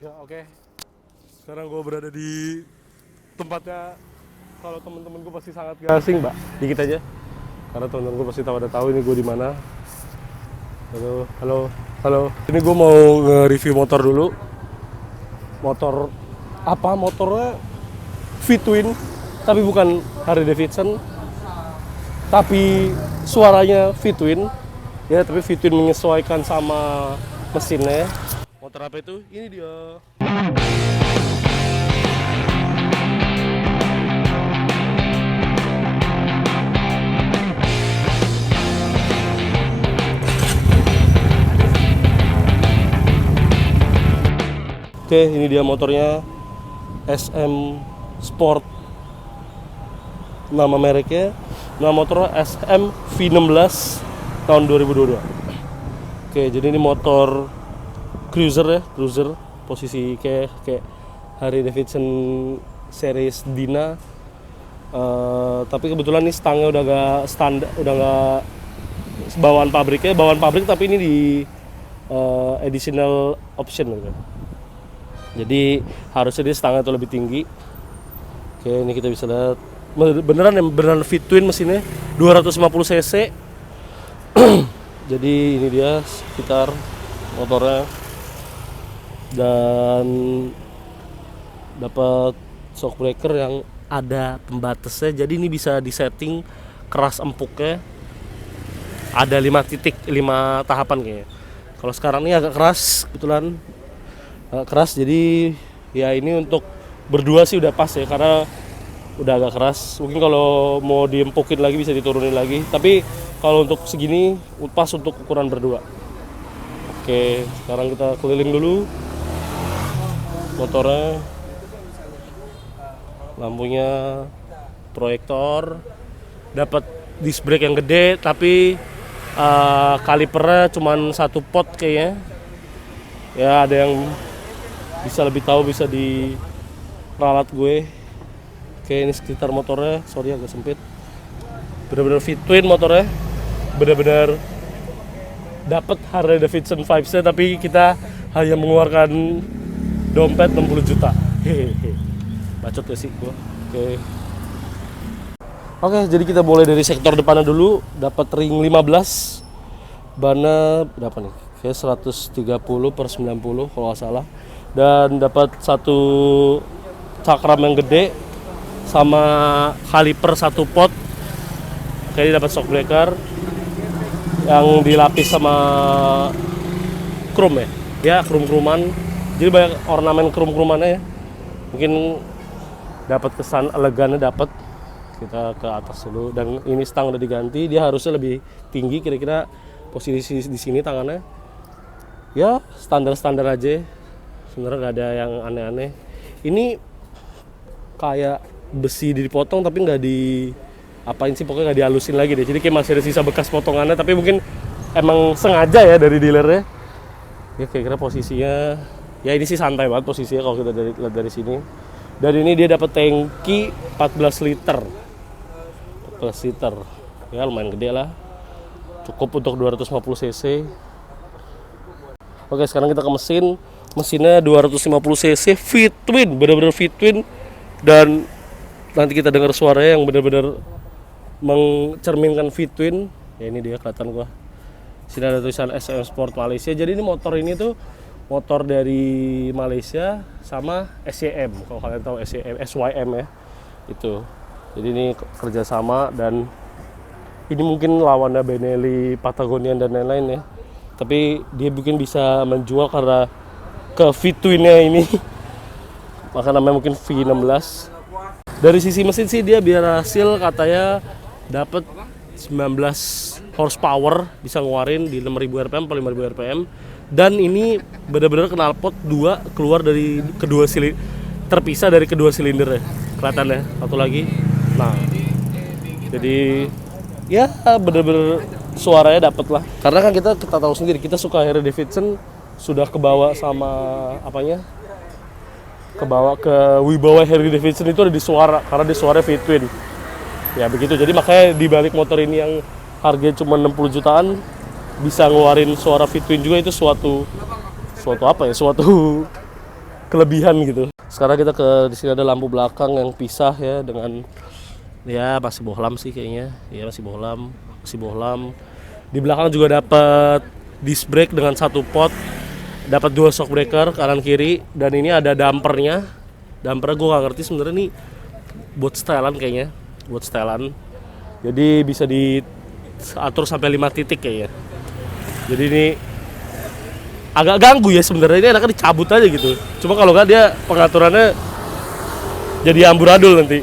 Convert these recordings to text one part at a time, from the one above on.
Ya oke. Sekarang gue berada di tempatnya kalau temen-temen gue pasti sangat gak asing, Mbak. Dikit aja. Karena temen-temen gue pasti pada tahu ini gue di mana. Halo, halo, halo. Ini gue mau nge-review motor dulu. Motor apa? Motornya V-Twin, tapi bukan Harley Davidson. Tapi suaranya V-Twin. Ya, tapi V-Twin menyesuaikan sama mesinnya. Motor apa itu? Ini dia. Oke, ini dia motornya SM Sport. Nama mereknya, nama motornya SM V16 tahun 2022. Oke, jadi ini motor cruiser ya, cruiser posisi kayak Harley Davidson series Dina. Tapi kebetulan nih stangnya udah gak standar, udah gak bawaan pabrik tapi ini di additional option gitu. Jadi harusnya dia stangnya itu lebih tinggi. Oke, ini kita bisa lihat beneran V-Twin mesinnya 250 cc. Jadi ini dia sekitar motornya, dan dapat shock breaker yang ada pembatasnya. Jadi ini bisa disetting keras empuknya. Ada 5 titik, 5 tahapan kayaknya. Kalau sekarang ini agak keras, kebetulan keras, jadi ya ini untuk berdua sih udah pas ya, karena udah agak keras. Mungkin kalau mau diempukin lagi bisa diturunin lagi, tapi kalau untuk segini pas untuk ukuran berdua. Oke, sekarang kita keliling dulu motornya. Lampunya proyektor, dapat disc brake yang gede, tapi kalipernya cuman 1 pot kayaknya. Ya ada yang bisa lebih tahu, bisa di ralat gue. Oke, ini sekitar motornya, sorry agak sempit. Bener-bener V-Twin motornya, bener-bener dapat Harley Davidson vibes-nya, tapi kita hanya mengeluarkan dompet 60 juta. Hehehe. Bacot ya sih gua. Oke, jadi kita mulai dari sektor depannya dulu. Dapat ring 15, bannya berapa nih? Kayak 130/90 kalau nggak salah. Dan dapat satu cakram yang gede sama kaliper 1 pot. Kayaknya dapat shock breaker yang dilapis sama chrome ya, chrome-chromean. Jadi banyak ornamen chrome-chromeannya ya. Mungkin dapat kesan elegannya dapat. Kita ke atas dulu, dan ini stang udah diganti, dia harusnya lebih tinggi, kira-kira posisi di sini tangannya. Ya, standar-standar aja. Sebenarnya nggak ada yang aneh-aneh. Ini kayak besi dipotong tapi nggak di apain sih, pokoknya nggak dihalusin lagi deh. Jadi kayak masih ada sisa bekas potongannya, tapi mungkin emang sengaja ya dari dealernya. Ya kira-kira posisinya, ya ini sih santai banget posisinya kalau kita lihat dari sini. Dan ini dia dapat tangki 14 liter. 14 liter. Ya lumayan gede lah. Cukup untuk 250 cc. Oke, sekarang kita ke mesin. Mesinnya 250 cc V-Twin, benar-benar V-Twin, dan nanti kita dengar suaranya yang benar-benar mencerminkan V-Twin. Ya ini dia, kelihatan gua. Sini ada tulisan SM Sport Malaysia. Jadi ini motor ini tuh motor dari Malaysia sama SYM. Kalau kalian tahu SYM ya. Itu. Jadi ini kerjasama, dan ini mungkin lawannya Benelli, Patagonian dan lain-lain ya. Tapi dia mungkin bisa menjual karena ke V-Twin-nya ini. Maka namanya mungkin V16. Dari sisi mesin sih dia biar hasil katanya dapat 19 horsepower, bisa ngeluarin di 6.000 rpm atau 5.000 rpm. Dan ini benar-benar knalpot 2 keluar dari kedua silinder, terpisah dari kedua silinder ya. Kelihatannya satu lagi. Nah, jadi ya benar-benar suaranya dapat lah. Karena kan kita tahu sendiri, kita suka Harley Davidson, sudah kebawa sama apanya, kebawa ke wibawa Harley Davidson itu ada di suara, karena di suara V-Twin. Ya begitu, jadi makanya di balik motor ini yang harganya cuma 60 jutaan bisa ngeluarin suara V-Twin juga, itu suatu apa ya, suatu kelebihan gitu. Sekarang kita di sini ada lampu belakang yang pisah ya dengan ya masih bohlam sih kayaknya. Ya masih bohlam. Di belakang juga dapat disc brake dengan satu pot. Dapat 2 shock breaker kanan kiri dan ini ada dampernya. Dampernya gue nggak ngerti sebenarnya nih buat setelan kayaknya, buat setelan. Jadi bisa diatur sampai 5 titik kayaknya. Jadi ini agak ganggu ya sebenarnya, ini enaknya dicabut aja gitu. Cuma kalau nggak dia pengaturannya jadi amburadul nanti.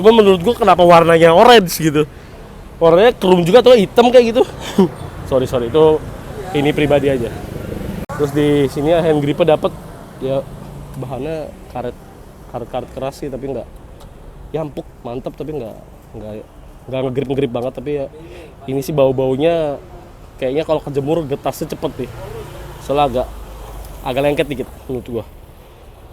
Cuma menurut gue kenapa warnanya orange gitu? Warnanya krum juga atau hitam kayak gitu. sorry itu ini pribadi aja. Terus di sini hand gripnya dapat ya, bahannya karet keras sih tapi nggak ya empuk, mantap tapi nggak ngegrip banget, tapi ya ini sih baunya kayaknya kalau kejemur getasnya cepet nih. Soalnya agak lengket dikit menurut gua.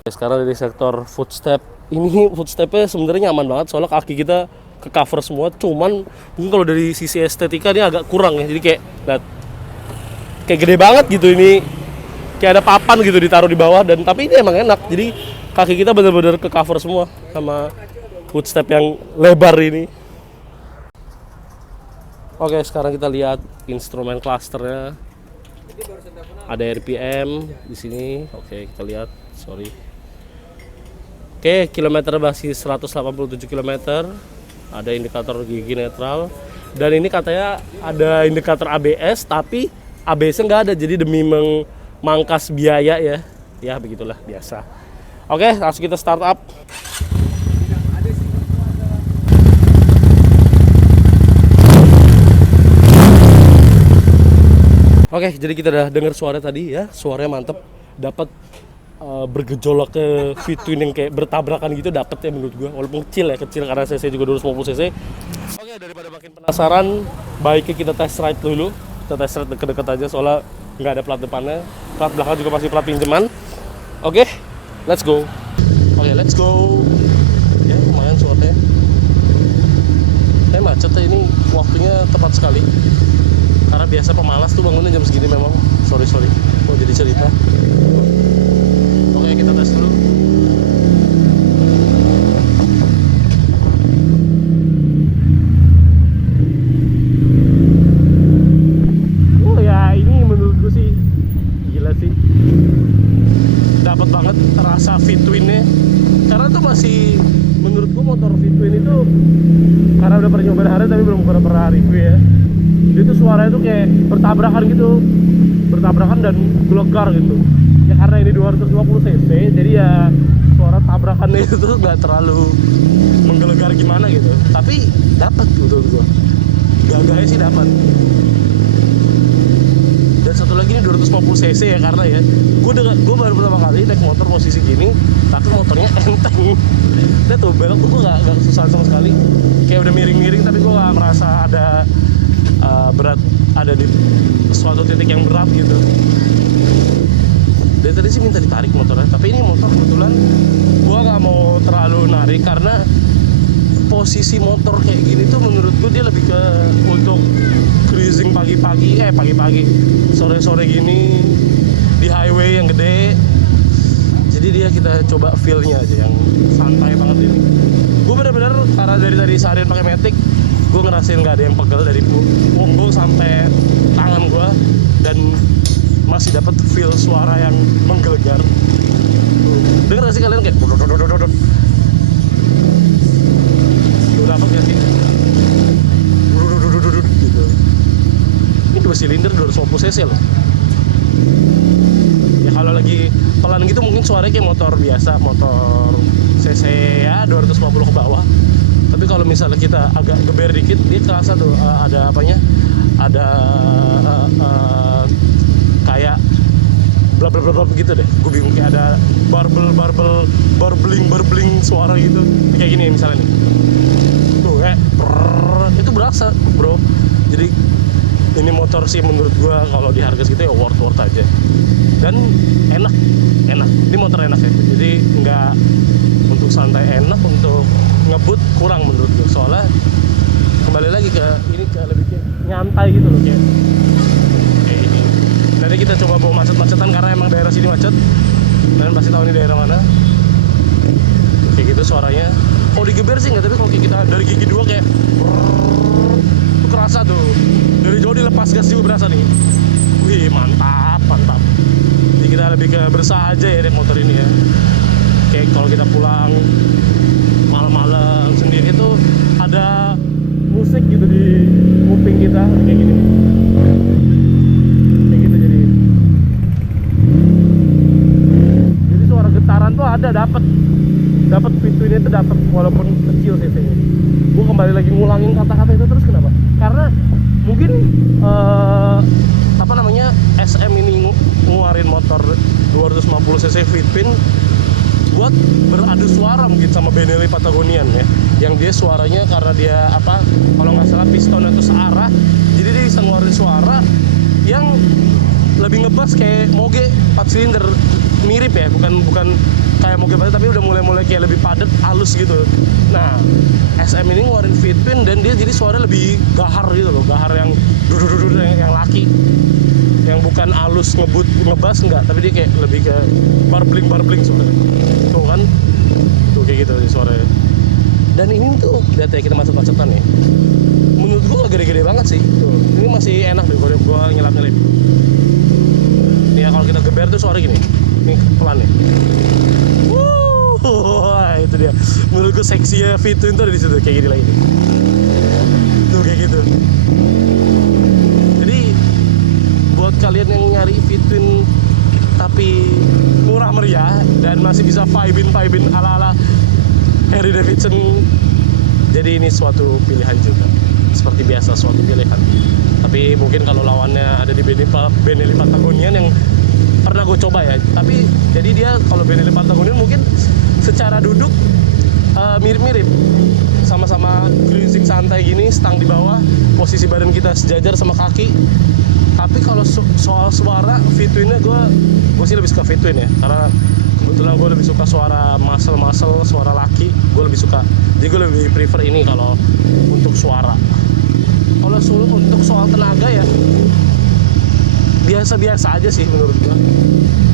Sekarang dari sektor footstep. Ini footstepnya sebenarnya nyaman banget soalnya kaki kita ke cover semua, cuman mungkin kalau dari sisi estetika ini agak kurang ya. Jadi kayak gede banget gitu ini. Kayak ada papan gitu ditaruh di bawah tapi ini emang enak. Jadi kaki kita benar-benar ke cover semua sama footstep yang lebar ini. Oke, sekarang kita lihat instrumen clusternya. Ada RPM di sini. Oke, kita lihat. Oke, kilometer masih 187 km. Ada indikator gigi netral. Dan ini katanya ada indikator ABS, tapi ABS-nya nggak ada. Jadi demi memangkas biaya ya. Ya begitulah biasa. Oke, langsung kita start up. Oke, jadi kita udah dengar suara tadi ya, suaranya mantep, dapat bergejolak ke V-twin yang kayak bertabrakan gitu, dapat ya menurut gua, walaupun kecil karena cc juga 250 cc. Oke, daripada makin penasaran, baiknya kita test ride dulu, kita test ride deket-deket aja soalnya nggak ada plat depannya, plat belakang juga masih plat pinjaman. Oke, let's go. Ya lumayan suaranya. Macet ya, ini waktunya tepat sekali. Karena biasa pemalas tuh bangunnya jam segini memang. Sorry. Mau jadi cerita. Oke, kita tes dulu. Oh ya, ini menurut gue sih gila sih. Dapat banget rasa V-twin-nya. Karena tuh masih menurut gue motor V-twin itu karena udah pernah nyobain hari tapi belum pernah review ya. Dia tuh suaranya tuh kayak bertabrakan dan gelegar gitu ya, karena ini 250 cc jadi ya suara tabrakannya itu tuh nggak terlalu menggelegar gimana gitu, tapi dapat gitu gua gagahnya sih dapat. Dan satu lagi ini 250 cc ya, karena ya gua baru pertama kali naik motor posisi gini tapi motornya enteng. Dia tuh belok tuh gua nggak kesusahan sama sekali, kayak udah miring tapi gua nggak merasa ada berat, ada di suatu titik yang berat gitu. Dari tadi sih minta ditarik motornya, tapi ini motor kebetulan gua nggak mau terlalu narik karena posisi motor kayak gini tuh menurut gua dia lebih ke untuk cruising pagi-pagi, sore-sore gini di highway yang gede. Jadi kita coba feel-nya aja yang santai banget ini. Gua bener-bener karena dari tadi seharian pakai Matic, gue ngerasain nggak ada yang pegel dari punggung sampai tangan gue, dan masih dapat feel suara yang menggelegar. Dengar nggak sih kalian kayak dapat nggak sih gitu. Ini 2 silinder 250 cc loh ya. Kalau lagi pelan gitu mungkin suaranya kayak motor biasa, motor cc ya 250 ke bawah. Tapi kalau misalnya kita agak geber dikit, dia terasa tuh ada apanya, ada kayak bla gitu deh. Gue bingung, kayak ada barbling suara gitu. Kayak gini misalnya nih. Tuh itu berasa, bro. Jadi ini motor sih menurut gue kalau di harga segitu ya worth aja. Dan enak. Ini motor enak ya. Jadi nggak, untuk santai enak, untuk ngebut kurang menurut gue. Soalnya kembali lagi ke lebih kayak nyantai gitu loh, kayak ini. Nanti kita coba bawa macet-macetan karena emang daerah sini macet. Kalian pasti tahu ini daerah mana. Kayak gitu suaranya. Kalau digeber sih nggak, tapi kalau kayak kita dari gigi 2 kayak tuh kerasa tuh. Dari jauh dilepas gas juga berasa nih. Wih, mantap, mantap. Jadi kita lebih ke bersah aja ya naik motor ini ya. Kayak kalau kita pulang malam-malam sendiri tuh ada musik gitu di kuping kita kayak gini. Kayak gitu jadi suara getaran tuh ada, dapat pintunya itu dapat walaupun kecil cc-nya. Gue kembali lagi ngulangin kata-kata itu terus kenapa? Karena mungkin apa namanya SM ini ngeluarin motor 250 cc Fitpin buat beradu suara mungkin sama Benelli Patagonian ya, yang dia suaranya karena dia apa, kalau nggak salah pistonnya itu searah, jadi dia bisa ngeluarin suara yang lebih ngebas kayak Moge 4 silinder, mirip ya, bukan kayak Moge banget, tapi udah mulai kayak lebih padat, halus gitu. Nah, SM ini ngeluarin Fitpin dan dia jadi suara lebih gahar gitu loh, gahar yang yang laki, yang bukan halus ngebas enggak, tapi dia kayak lebih ke barbling suaranya. Tuh kan, tuh kayak gitu suaranya. Dan ini tuh lihat ya, kita macet-macetan nih. Menurut gua gede-gede banget sih. Tuh, ini masih enak deh gua nyelap-nyelip. Nih ya, kalau kita geber tuh suara gini. Ini pelan nih. Wah, itu dia. Menurut gua seksinya Fitpin tuh ada di situ kayak gini lagi. Tuh kayak gitu. Jadi buat kalian yang nyari Fitpin tapi murah meriah dan masih bisa vibin ala-ala Harley Davidson, jadi ini suatu pilihan juga. Seperti biasa suatu pilihan. Tapi mungkin kalau lawannya ada di Benelli Patagonian yang pernah gue coba ya. Tapi jadi dia kalau Benelli Patagonian mungkin secara duduk mirip-mirip, sama-sama cruising santai gini, stang di bawah, posisi badan kita sejajar sama kaki. Tapi kalau soal suara Fitpinnya gue sih lebih suka Fitpin ya, karena kebetulan gue lebih suka suara muscle, suara laki gue lebih suka, jadi gue lebih prefer ini kalau untuk suara. Kalau untuk soal tenaga ya biasa-biasa aja sih menurut gue,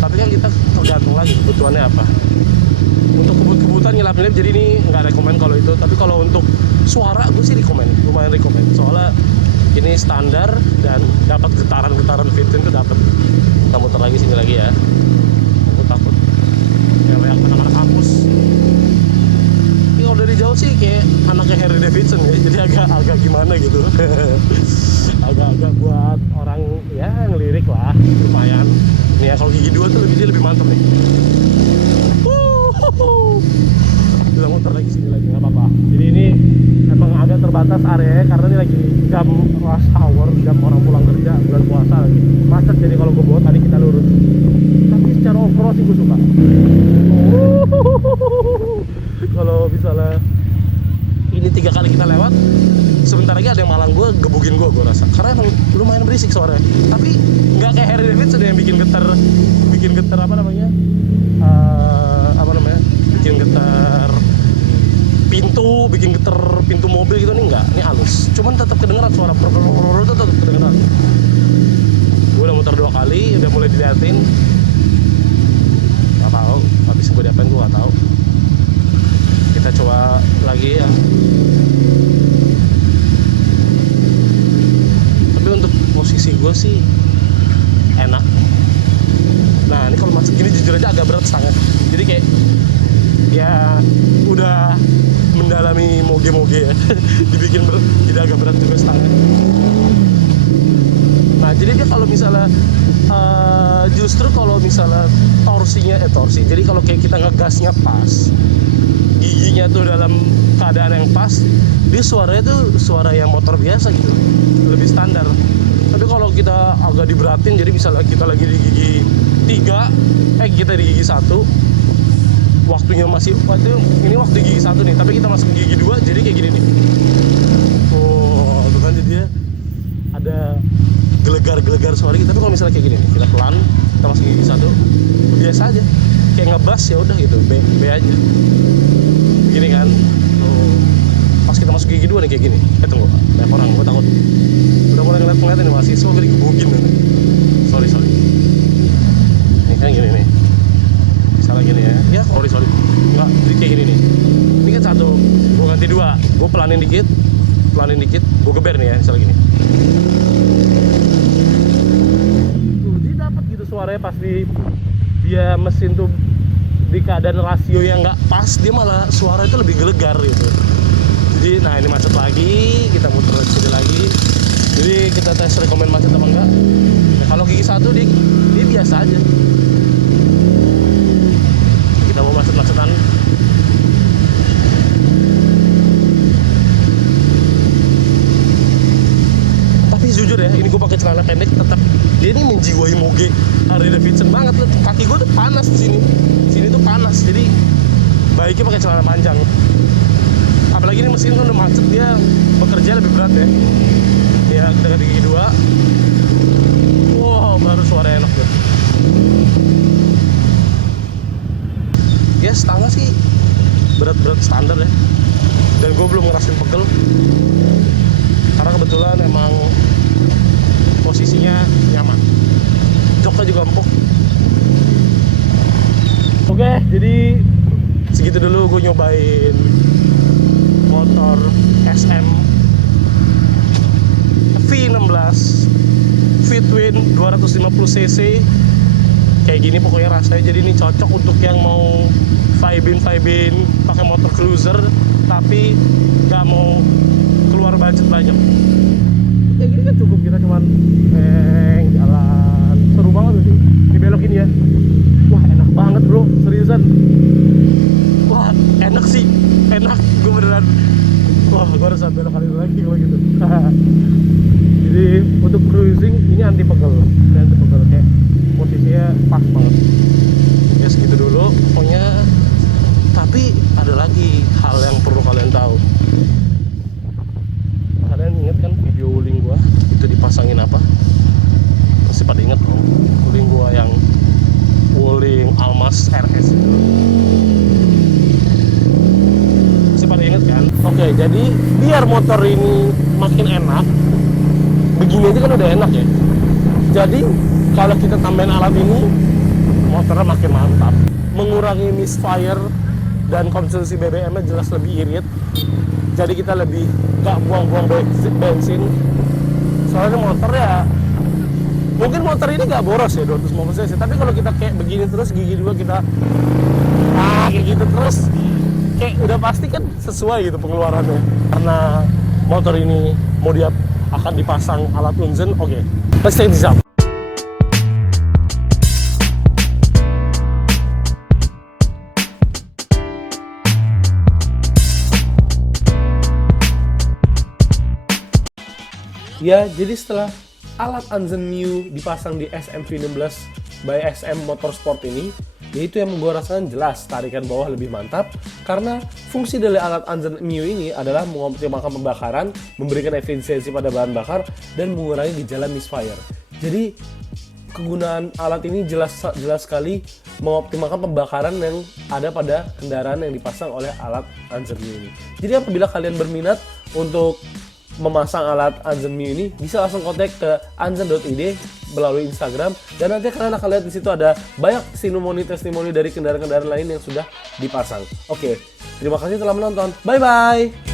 tapi kan kita tergantung lagi kebutuhannya apa. Untuk kebut-kebutan nyelap-nyelip jadi ini nggak rekomen kalau itu, tapi kalau untuk suara gue sih lumayan rekomen, soalnya ini standar dan dapat getaran Fitpin itu dapat. Kita muter lagi sini lagi ya, aku takut yang anak-anak kampus. Ini kalau dari jauh sih kayak anaknya Harley Davidson ya, jadi agak gimana gitu. Agak-agak buat orang ya ngelirik lah, lumayan. Nih ya, kalau gigi 2 tuh lebih mantap nih. Kita muter lagi sini lagi, nggak apa-apa. Jadi ini emang agak terbatas area karena ini lagi jam rush hour, jam orang pulang kerja, bulan puasa lagi macet. Jadi kalau gue bawa tadi kita lurus, tapi secara overall sih gue suka. Kalau misalnya ini 3 kali kita lewat, sebentar lagi ada yang malang gue gebukin gue rasa, karena emang lumayan berisik suaranya. Tapi nggak kayak Harley Davidson yang bikin getar apa namanya, bikin getar pintu mobil gitu. Nih enggak, ini halus, cuman tetap kedengeran suara itu, tetap kedengeran. Gue udah muter 2 kali, udah mulai diliatin, nggak tahu habis gue diapain, gue nggak tahu. Kita coba lagi ya. Tapi untuk posisi gue sih enak. Nah ini kalau masuk gini jujur aja agak berat stangnya, jadi kayak ya udah mendalami moge ya. Dibikin berat, jadi agak berat juga stangnya. Nah jadi dia kalau misalnya justru kalau misalnya torsi, jadi kalau kayak kita ngegasnya pas, giginya tuh dalam keadaan yang pas, dia suaranya tuh suara yang motor biasa gitu, lebih standar. Tapi kalau kita agak diberatin, jadi misalnya kita lagi di gigi 3, kita di gigi 1, waktunya masih ini waktu gigi 1 nih, tapi kita masuk gigi 2, jadi kayak gini nih. Oh, itu kan jadi ada gelegar suara gitu. Tapi kalau misalnya kayak gini nih, kita pelan, kita masuk gigi 1, biasa aja, kayak ngebas ya udah gitu, B aja. Gini kan. Tuh. Pas kita masuk gigi 2 nih kayak gini. Tunggu, banyak orang, gue takut. Udah mulai ngeliat nih mahasiswa, gue digebukin nih. Sorry. Ini kan gini nih. misalnya gini ya sorry enggak, jadi kayak gini nih, ini kan satu, gue ganti dua, gue pelanin dikit, gue geber nih ya, misalnya gini tuh, dia dapat gitu suaranya pas dia mesin tuh di keadaan rasio yang nggak pas, dia malah suara itu lebih gelegar gitu. Jadi nah ini macet lagi, kita muter sini lagi, jadi kita tes rekomen macet apa enggak. Nah, kalau gigi satu dia biasa aja, kita mau macet-macetan. Tapi jujur ya, ini gue pakai celana pendek tetap dia ini menjiwai moge Harley Davidson banget. Kaki gue tuh panas di sini tuh panas, jadi baiknya pakai celana panjang. Apalagi ini mesin kan udah macet, dia bekerja lebih berat ya. Ya kita gigi dua, wow baru suara enak tuh. Ya setengah sih berat standar ya, dan gue belum ngerasain pegel karena kebetulan emang posisinya nyaman, joknya juga empuk. Oke, jadi segitu dulu gue nyobain motor SM V16 Fitwin 250cc. Kayak gini pokoknya rasanya. Jadi ini cocok untuk yang mau vibin pakai motor cruiser tapi nggak mau keluar budget banyak. Kayak gini kan cukup, kita cuman jalan. Seru banget sih di belok ini ya. Wah enak banget bro, seriusan. Wah enak sih, enak, gue beneran. Wah gue harus belok kali lagi kalau gitu. Jadi untuk cruising ini anti pegel kayak posisinya pas banget. Ya segitu dulu pokoknya. Tapi ada lagi hal yang perlu kalian tahu. Kalian ingat kan video wuling gua itu dipasangin apa? Pasti pada ingat dong, wuling gua yang wuling Almas RS itu. Pasti pada ingat kan? Oke, jadi biar motor ini makin enak, begini aja kan udah enak ya. Jadi kalau kita tambahin alat ini, motornya makin mantap, mengurangi misfire dan konsumsi BBM-nya jelas lebih irit. Jadi kita lebih gak buang-buang bensin. Soalnya motor ya, mungkin motor ini gak boros ya 250 cc, tapi kalau kita kayak begini terus, gigi dua kita kayak gitu terus, kayak udah pasti kan sesuai gitu pengeluarannya. Karena motor ini mau dia akan dipasang alat Unzen. Oke, let's take this out. Ya, jadi setelah alat Anzen Mio dipasang di SM-V16 by SM Motorsport ini, yaitu yang gue rasakan jelas tarikan bawah lebih mantap, karena fungsi dari alat Anzen Mio ini adalah mengoptimalkan pembakaran, memberikan efisiensi pada bahan bakar, dan mengurangi gejala misfire. Jadi kegunaan alat ini jelas sekali mengoptimalkan pembakaran yang ada pada kendaraan yang dipasang oleh alat Anzen Mio ini. Jadi apabila kalian berminat untuk memasang alat Anzen Mio ini, bisa langsung kontak ke anzen.id melalui Instagram, dan nanti kalian akan lihat di situ ada banyak testimoni dari kendaraan-kendaraan lain yang sudah dipasang. Oke, terima kasih telah menonton. Bye bye.